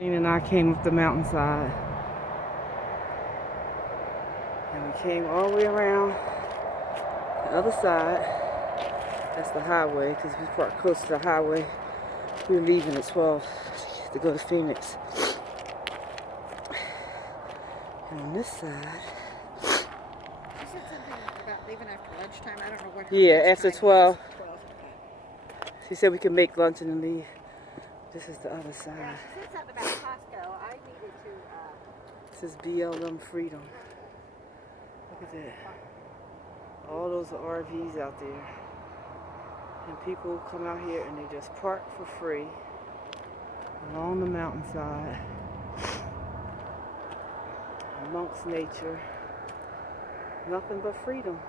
And I came up the mountainside, and we came all the way around the other side. That's the highway, because we parked close to the highway. We were leaving at 12 to go to Phoenix. And on this side, You said something about leaving after lunchtime. I don't know what. Yeah, after 12. 12. She said we could make lunch and leave. This is the other side. Yeah, she said something about Costco. I needed to. This is BLM Freedom. Look at that. All those are RVs out there. And people come out here and they just park for free along the mountainside amongst nature. Nothing but freedom.